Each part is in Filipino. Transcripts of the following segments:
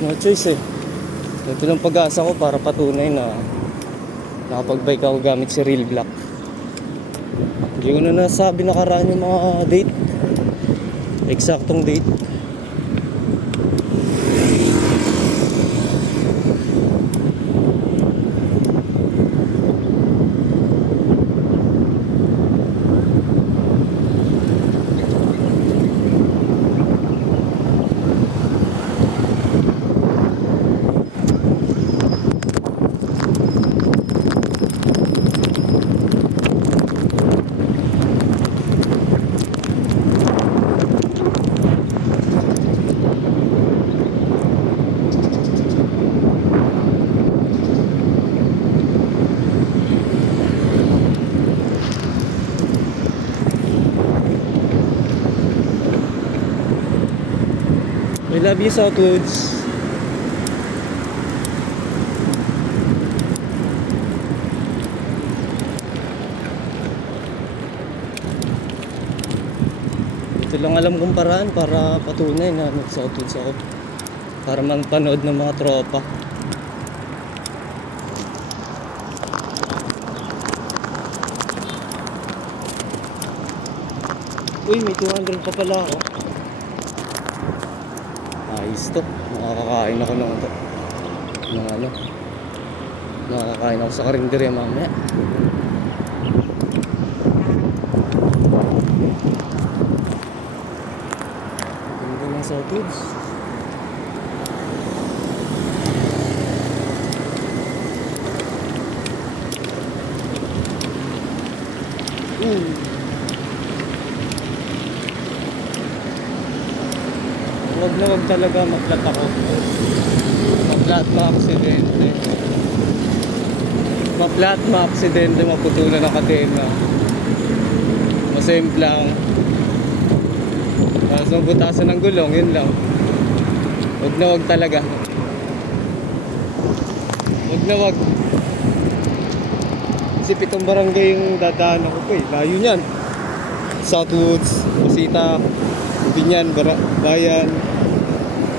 No choice eh. Ito lang pag-asa ko para patunay na nakapag-bike ako gamit si Real Black. Hindi ko na nasabi nakaraan yung mga date. Eksaktong date. I love you, Southwoods. Ito lang alam kong paraan para patunay na nag-Southwoods ako. Para magpanood ng mga tropa. Uy, may 200 pa pala ako. Ayos to. Makakakain ako ng ito. Makakakain ako sa karinderya mamaya. Ganda ng Southwoods. Wag talaga mag-flat ako. Ma-flat, ma-aksidente, maputulan ng kadena. Masemplang. Tapos mabutasan ng gulong, yun lang. Wag talaga. Wag. Kasi 7 barangay yung dadaan ako po eh. Layo niyan. Southwoods, Busita, Binyan, Bayan,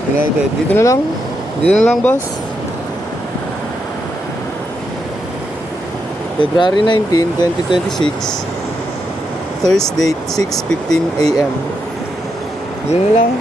United. Dito na lang, boss. February 19, 2026, Thursday, 6:15 AM. Dito na lang.